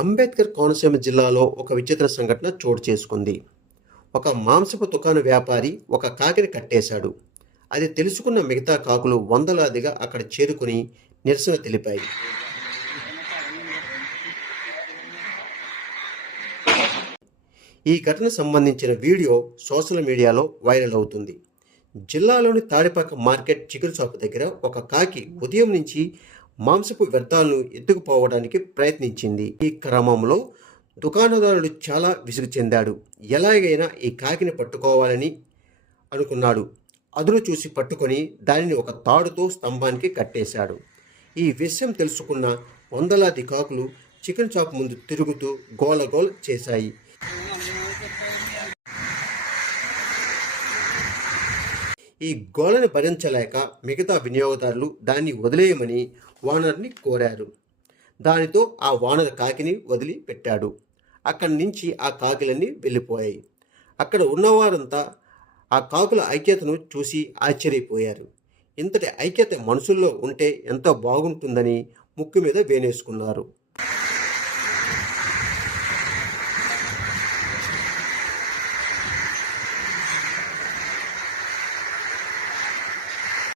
అంబేద్కర్ కోనసీమ జిల్లాలో ఒక విచిత్ర సంఘటన చోటు చేసుకుంది. ఒక మాంసపు దుకాణ వ్యాపారి ఒక కాకిని కట్టేశాడు. అది తెలుసుకున్న మిగతా కాకులు వందలాదిగా అక్కడ చేరుకుని నిరసన తెలిపాయి. ఈ ఘటన సంబంధించిన వీడియో సోషల్ మీడియాలో వైరల్ అవుతుంది. జిల్లాలోని తాడిపాక మార్కెట్ చికెన్ షాప్ దగ్గర ఒక కాకి ఉదయం నుంచి మాంసపు వ్యర్థాలను ఎత్తుకుపోవడానికి ప్రయత్నించింది. ఈ క్రమంలో దుకాణదారుడు చాలా విసుగు చెందాడు. ఎలాగైనా ఈ కాకిని పట్టుకోవాలని అనుకున్నాడు. అదును చూసి పట్టుకొని దానిని ఒక తాడుతో స్తంభానికి కట్టేశాడు. ఈ విషయం తెలుసుకున్న వందలాది కాకులు చికెన్ షాప్ ముందు తిరుగుతూ గోలగోల్ చేశాయి. ఈ గోళని భరించలేక మిగతా వినియోగదారులు దాన్ని వదిలేయమని ఓనర్ని కోరారు. దానితో ఆ ఓనర్ కాకిని వదిలి పెట్టాడు అక్కడి నుంచి ఆ కాకిలన్నీ వెళ్ళిపోయాయి. అక్కడ ఉన్నవారంతా ఆ కాకుల ఐక్యతను చూసి ఆశ్చర్యపోయారు. ఇంతటి ఐక్యత మనుషుల్లో ఉంటే ఎంతో బాగుంటుందని ముక్కు మీద వేనేసుకున్నారు.